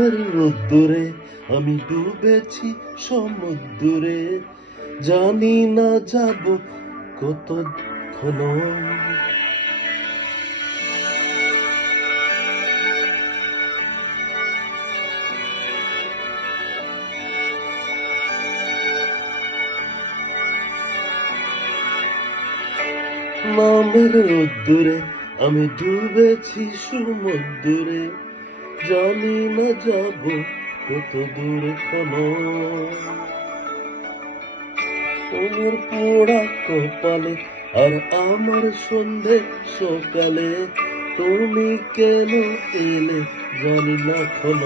নামের রোদ্দুরে আমি ডুবেছি সমুদ্রে, জানি না যাব কতক্ষণ। নামের রোদ্দুরে আমি ডুবেছি সমুদ্রে, জানি না যাব কত দূরে ক্ষণ। তোমার পোড়া কপালে আর আমার সন্ধে সকালে, তুমি কেন এলে জানি না ক্ষণ।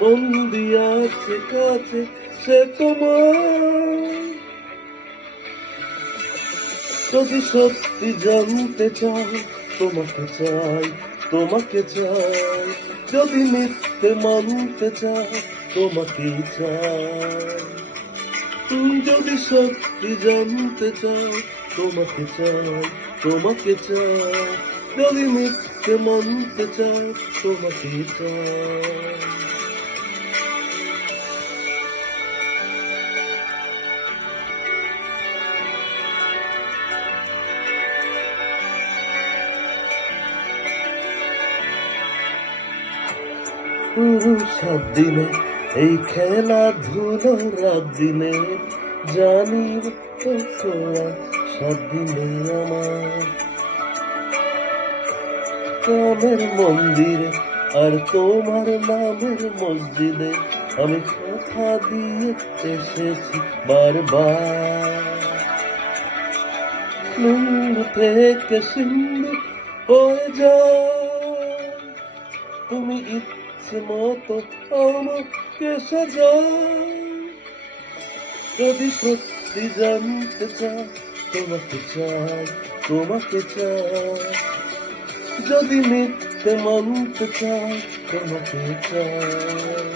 বন্দি আছে কাছে সে তোমার, যদি সত্যি জানতে চাও তোমাকে চাই, তোমাকে চাই। যদি মিথ্যে মানতে চাও তোমাকেই চাই, যদি সত্যি জানতে চাও তোমাকে চাই, তোমাকে চাই। যদি মিথ্যে মানতে চাও তোমাকেই চাই। সাত দিনে এই খেলাধুলো রাত দিনে, জানি তো ছোড়া সাত দিনে আমার কামের মন্দিরে আর তোমার নামের মসজিদে, আমি কথা দিয়ে এসেছি বারবার। সিন্ধু থেকে সিন্ধু হয়ে যায়, তুমি ইচ্ছে মতো আমাকে সাজাও। যদি সত্যি জানতে চাও তোমাকে চাই, তোমাকে চাই। যদি মিথ্যে মানতে চাও তোমাকে চাই,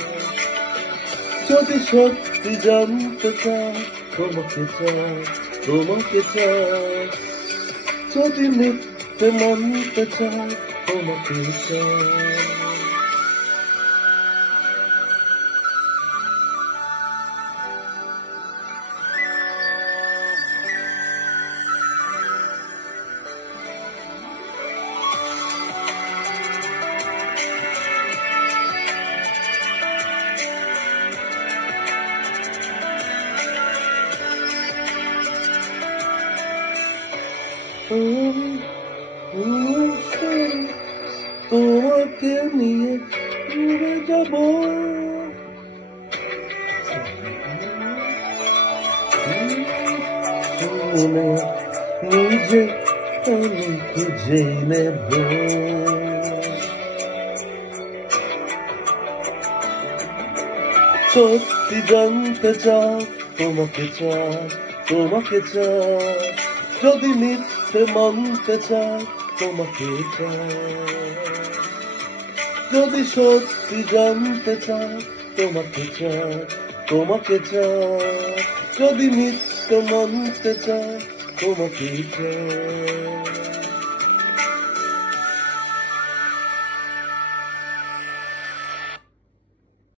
যদি সত্যি জানতে চাও তোমাকে চাই, তোমাকে চাই। যদি মিথ্যে মানতে চাও তোমাকে চাই। তোমাকে নিয়ে উড়ে যাব, নিজে আমি খুঁজে নেব। সত্যি জানতে চাও তোমাকে চাই, তোমাকে চাই। যদি মিথ্যে মানতে চাও তোমাকে চাই, যদি সত্যি জানতে চাও তোমাকে চাই, তোমাকে চাই। যদি মিথ্যে মানতে চাও তোমাকে চাই।